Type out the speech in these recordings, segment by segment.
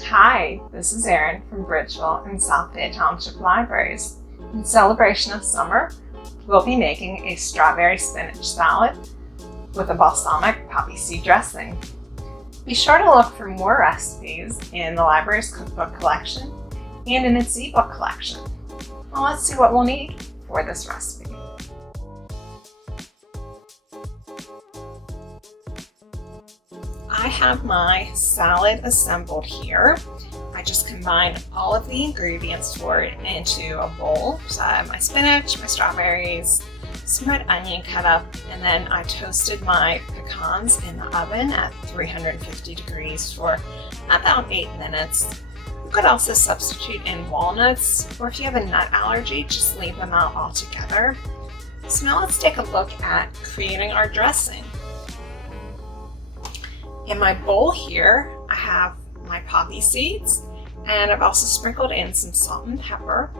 Hi, this is Erin from Bridgeville and South Bay Township Libraries. In celebration of summer, we'll be making a strawberry spinach salad with a balsamic poppy seed dressing. Be sure to look for more recipes in the library's cookbook collection and in its ebook collection. Well, let's see what we'll need for this recipe. I have my salad assembled here. I just combined all of the ingredients for it into a bowl. So I have my spinach, my strawberries, some red onion cut up, and then I toasted my pecans in the oven at 350 degrees for about 8 minutes. You could also substitute in walnuts, or if you have a nut allergy, just leave them out altogether. So now let's take a look at creating our dressing. In my bowl here, I have my poppy seeds, and I've also sprinkled in some salt and pepper.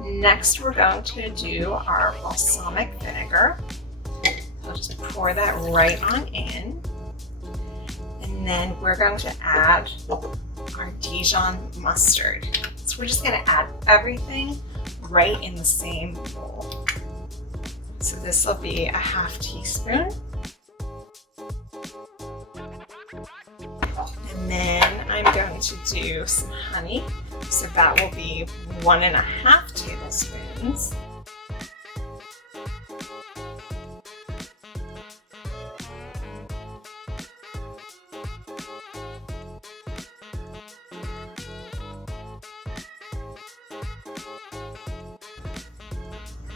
Next, we're going to do our balsamic vinegar. I'll just pour that right on in. And then we're going to add our Dijon mustard. So we're just going to add everything right in the same bowl. So this will be a ½ teaspoon. And then I'm going to do some honey. So that will be 1½ tablespoons.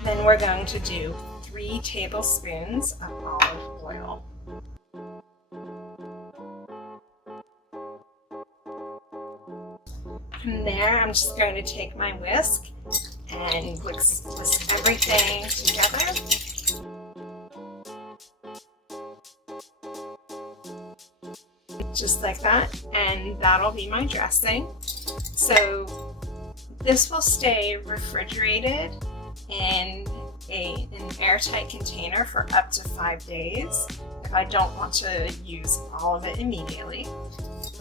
Then we're going to do 3 tablespoons of olive oil. From there, I'm just going to take my whisk and whisk everything together. Just like that, and that'll be my dressing. So this will stay refrigerated in an airtight container for up to 5 days if I don't want to use all of it immediately.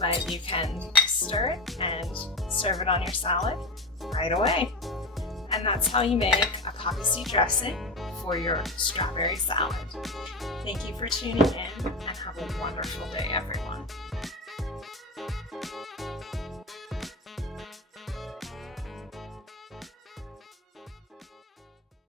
But you can stir it and serve it on your salad right away. And that's how you make a poppy seed dressing for your strawberry salad. Thank you for tuning in, and have a wonderful day, everyone.